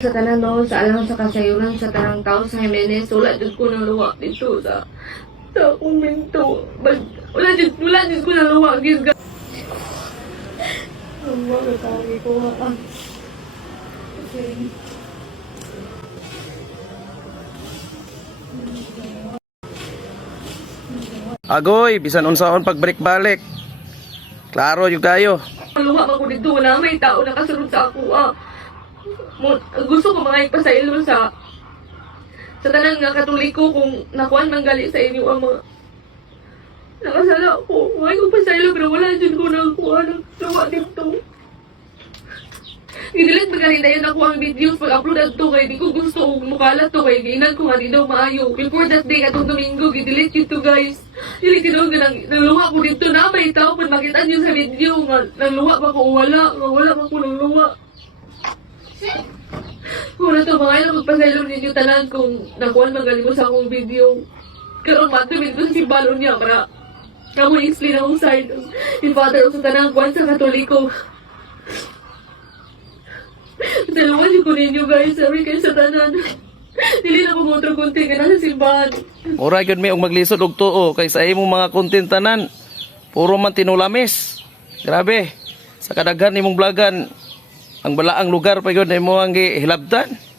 Sa tanan no, sa alang sa kasayuran sa tanang tao sa Jimenez, wala jud ko nang luwa dito sa sa komento. Bas, wala jud wala jud ko nang luwa gid ga. Ang mga kami ko ha. Okay. Agoy, bisan unsaon pagbalik-balik. Klaro yung kayo. Luha ba ko dito, wala may tao nakasunod sa ako ah. Mo, gusto ko mga ipasaylo sa sa tanang nga katoliko kung nakuan man gali sa inyo ang mga nakasala ko. Mga ko pasaylo pero wala dyan ko nang kuha ng luwa dito. Idilat magaling na yun ako ang videos pag-upload at to kay di ko gusto kung mukalat to kay ginan ko nga di daw maayo. Before that day atong Domingo, gidelete yun to guys. Dili tinawag nang nangluwa ko dito na may tao pag makita niyo sa video nga nangluwa ba ko wala, nga wala ba ko nangluwa. Na to mga ilang magpasaylo ninyo tanan kung nakuha magaling mo sa akong video. Karon matubig ko si balon niya para Kamu explain ang side ni Father sa tanang kwan sa Katoliko. Dalawa niyo ko ninyo guys, sabi kayo sa tanan. Dili na ko motor kunti ka na sa simbahan. Mura gyud mi og maglisod og tuo kay sa imong mga content tanan. Puro man tinulamis. Grabe. Sa kadaghan imong blagan ang balaang lugar pa gyud na imo ang gihilabtan.